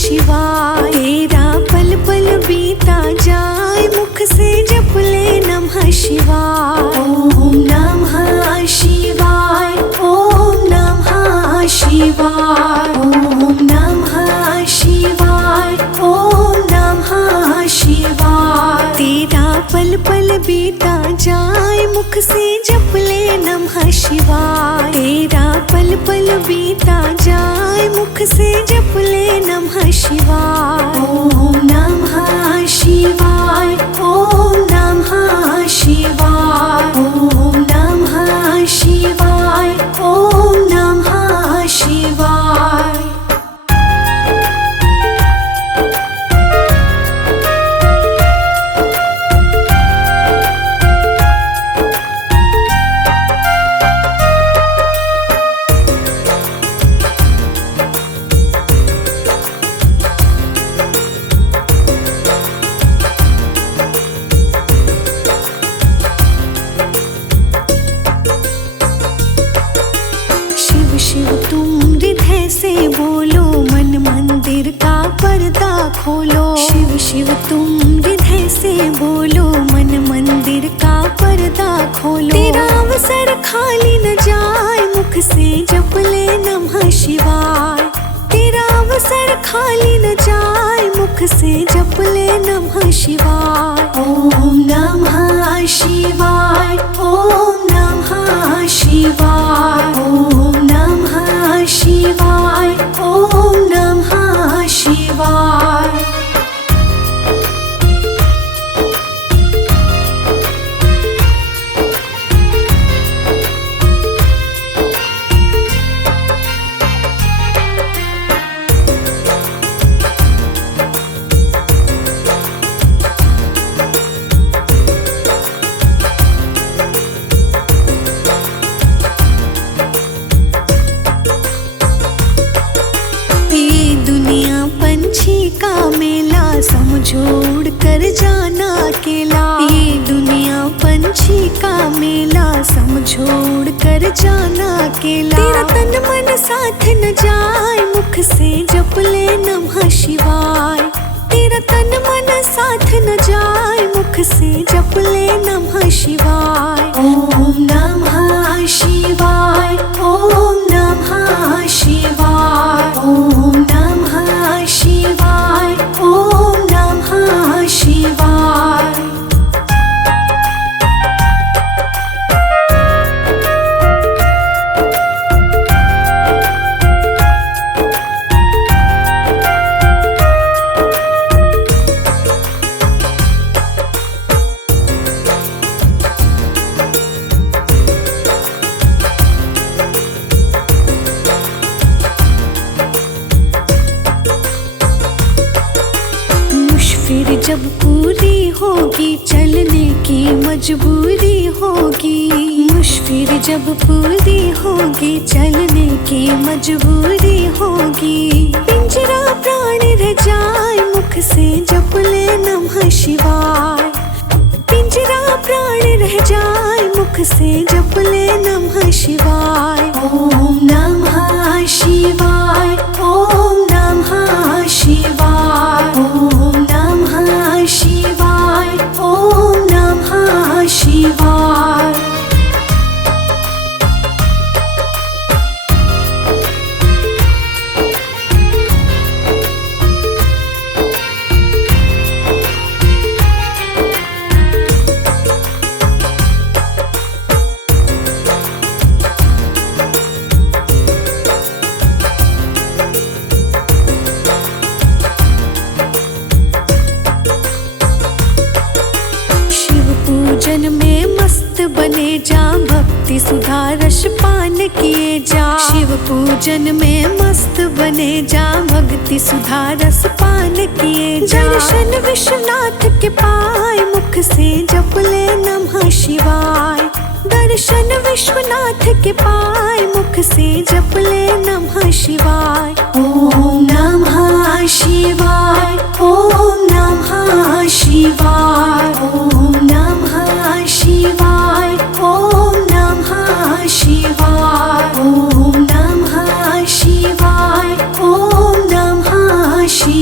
शिवाय। तेरा पल पल बीता जाए मुख से जप ले नमः शिवाय। ओम नमः शिवाय, ओम नमः शिवाय, ओम नमः शिवाय, ओम नमः शिवाय। तेरा पल पल बीता जाए मुख से जप ले नमः शिवाय। तेरा पल पल बीता जाए मुख से जप ले नमः शिवाय। ओम नमः शिवाय, ओम नमः शिवाय, ओम नमः शिवाय, ओम नमः शिवाय। शिव तुम हृदय से बोलो, मन मंदिर का पर्दा खोलो। शिव शिव तुम हृदय से बोलो, मन मंदिर का पर्दा खोलो। तेरा अवसर खाली न जाए मुख से जप ले नमः शिवाय। तेरा अवसर खाली न जाए मुख से जप ले नमः शिवाय। ओम नमः शिवाय, ओम नमः शिवाय, ओम नमः शिवाय, ओम नमः शिवाय। का मेला समझो उड़ कर जाना अकेला। ये दुनिया पंछी का मेला समझो उड़ कर जाना अकेला। तेरा तन मन साथ न जाए मुख से जप ले नमः शिवाय। तेरा तन मन साथ न जाए मुख से जप ले नमः शिवाय। ओम नमः शिवाय, ओम नमः शिवाय, ओम नमः शिवाय, ओम नमः शिवाय। फिर जब पूरी होगी चलने की मजबूरी होगी। मुश्किल जब पूरी होगी चलने की मजबूरी होगी। पिंजरा प्राण रह जाए मुख से जप ले नमः शिवाय। पिंजरा प्राण रह जाए मुख से जप ले नमः शिवाय। ओम नमः शिवाय, ओम नमः शिवाय, ओम नमः शिवाय, ओम नमः शिवाय। पूजन में मस्त बने जा, भक्ति सुधा रस पान किए जा। शिव पूजन में मस्त बने जा, भक्ति सुधा रस पान किए जा। दर्शन विश्वनाथ के पाए मुख से जप ले नमः शिवाय। दर्शन विश्वनाथ के पाए मुख से जप ले नमः शिवाय। ओम नमः शिवाय, ओम नमः शिवाय, ओम नमः शिवाय, ओम नमः शिवाय, ओम नमः शिवाय, ओम नमः शिवाय।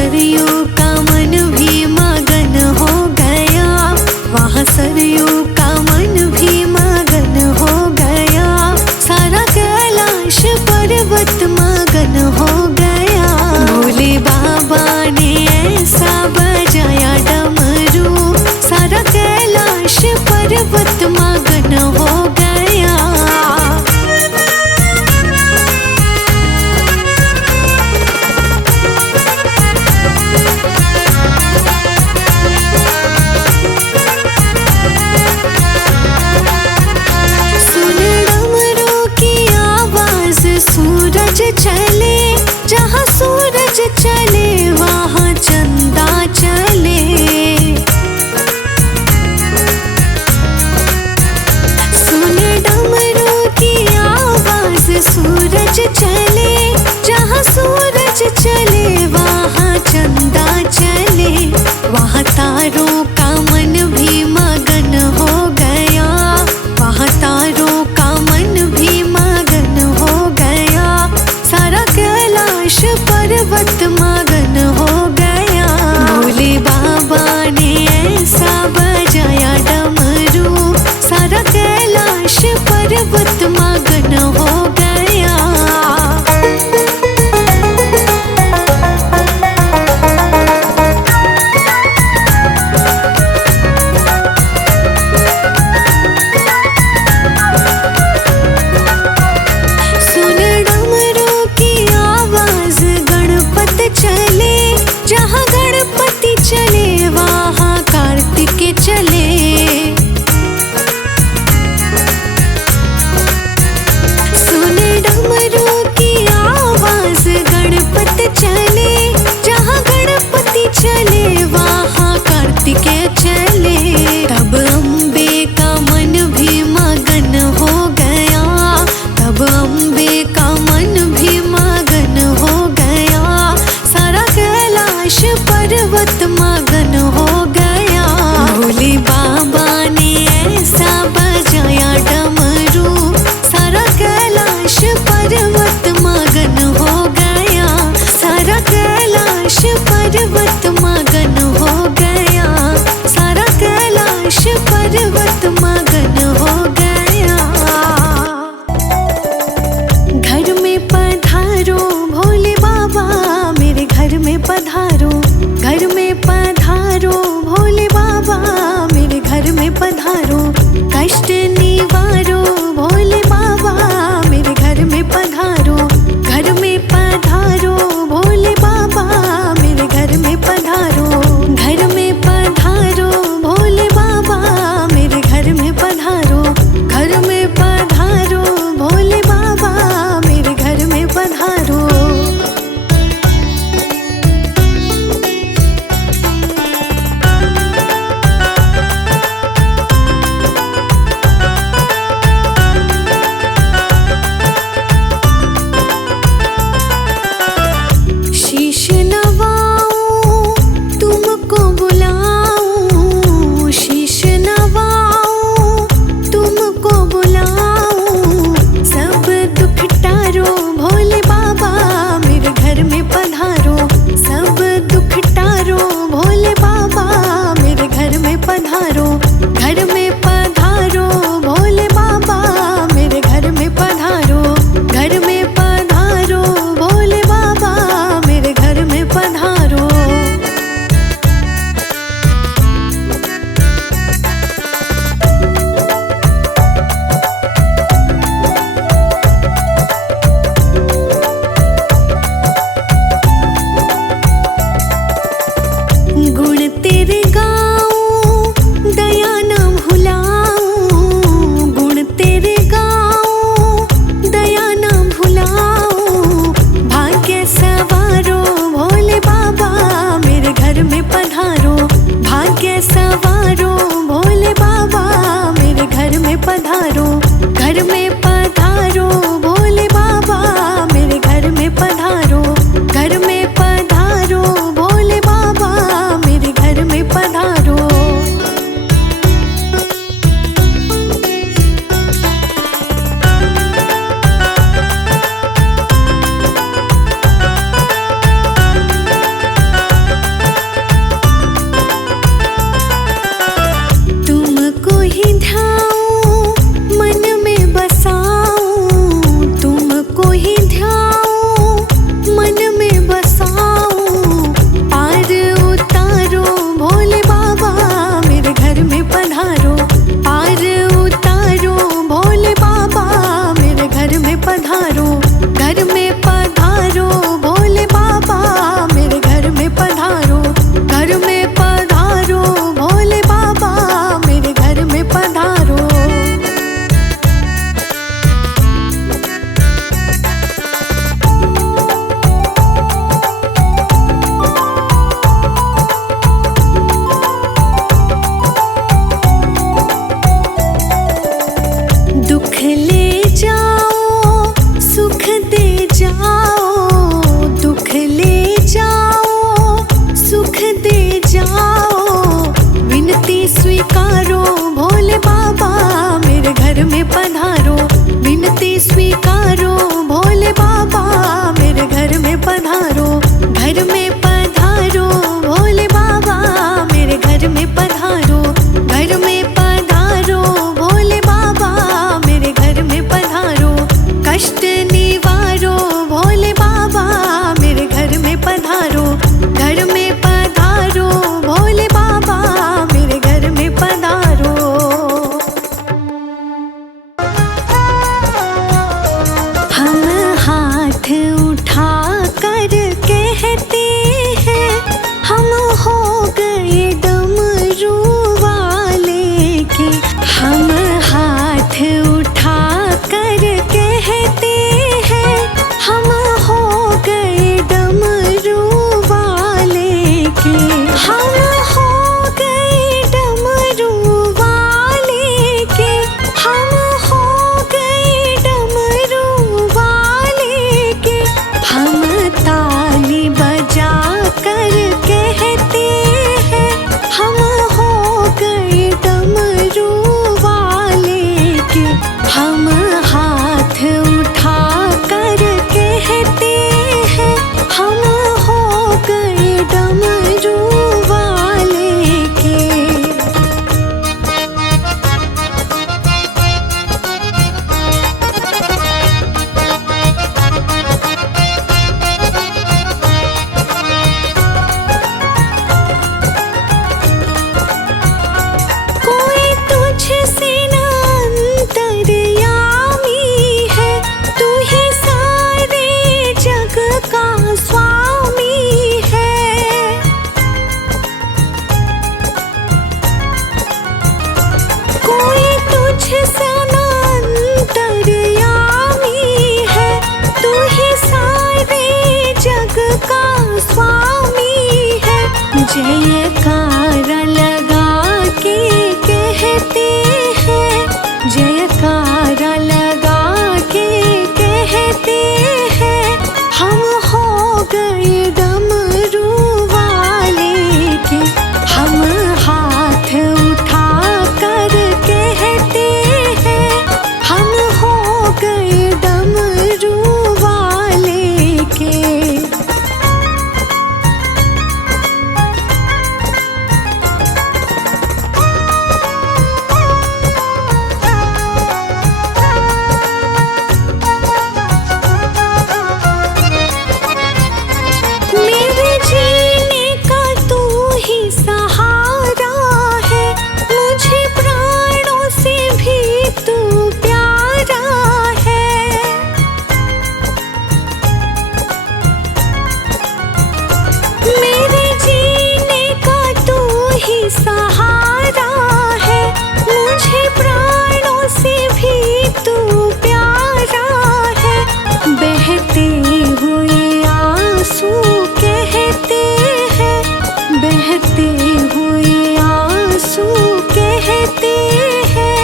सरयू का मन भी मगन हो गया, वहाँ सरयू का मन भी मगन हो गया, सारा कैलाश पर्वत मगन हो गया। भोले बाबा ने ऐसा बजाया डमरू, सारा कैलाश पर्वत मगन हो गया। सूरज चले, जहाँ सूरज चले वहाँ चंदा चले। सुन डमरू की आवाज, सूरज चले, जहाँ सूरज चले वहाँ चंदा चले। वहाँ तारों का मन भी मगन हो गया, वहाँ तारों का मन भी मगन हो गया, सारा कैलाश पर्वत मगन हो गया। भोले बाबा ने ऐसा बजाया डमरू, सारा कैलाश पर्वत मगन हो गया। चले, जहाँ गणपति चले वहाँ कार्तिक चले। सुन डमरू की आवाज, गणपति चले, जहाँ गणपति चले वहाँ कार्तिक चले। तब अम्बे का मन भी मगन हो गया, तब अम्बे का मन भी मगन हो गया, सारा कैलाश पर्वत मगन हो गया। भोले बाबा ने ऐसा बजाया डमरू, सारा कैलाश पर्वत मगन हो गया, सारा कैलाश पर्वत मगन हो गया, सारा कैलाश पर्वत मगन हो गया। घर में पधारो भोले बाबा, मेरे घर में पधारो, घर में पधारो भोले बाबा, मेरे घर में पधारो। कष्ट निवारो भोले बाबा, मेरे घर में पधारो, घर में पधारो भोले बाबा, मेरे घर में पधारो। जयकारा लगा के कहते हैं, जयकारा लगा के कहते हैं, हम हो गए डमरू वाले के। हम हाथ उठा कर कहते हैं, हम हो गए डमरू वाले के। मेरे जीने का तू ही सहारा है, मुझे प्राणों से भी तू प्यारा है। मेरे जीने का तू ही सहारा है, मुझे प्राणों से भी तू प्यारा है। बहते हुए आंसू कहते हैं, बहते हुए आंसू कहते हैं,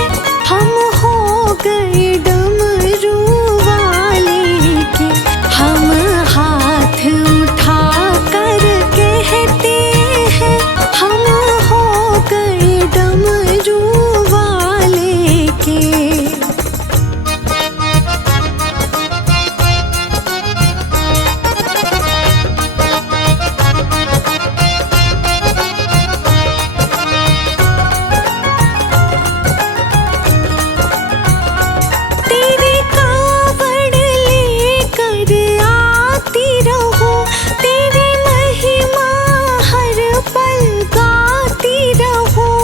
हम हो गए डमरू वाले के। हम हाथ उठा कर कहते हैं, हम हो गए डमरू वाले के। तेरे कावड़ लेकर आती रहूं, तेरी महिमा हर पल गाती रहूं।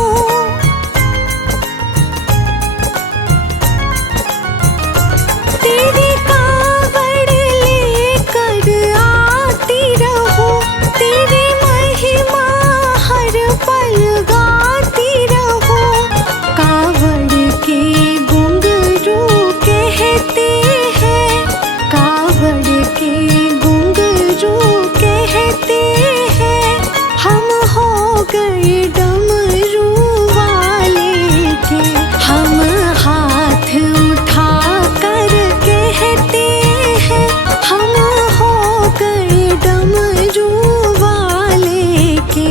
तेरे कावड़ लेकर आती रहूं, तेरी महिमा हर पल गाती रहूं। कावड़ के घुंघरू कहते हैं, कावड़ के घुंघरू कहते हैं, हम हो गए डमरू वाले के। हम हाथ उठा कर कहते हैं, हम हो गए डमरू वाले के।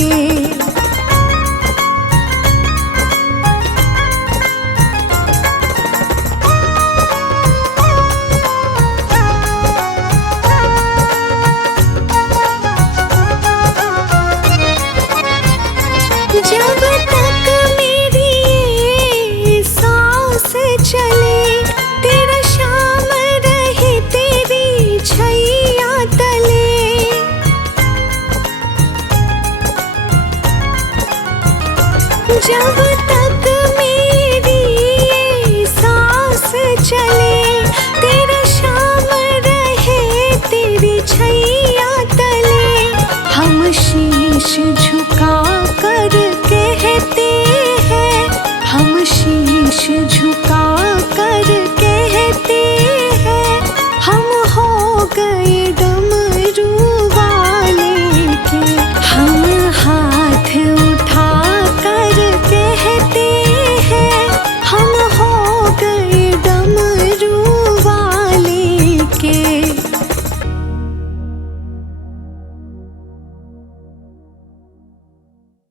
जब तक मेरी ये सांस चले, तेरा शाम रहे तेरी छैया तले। जब तक मेरी ये सांस चले, तेरा शाम रहे तेरी छैया तले। हम शीश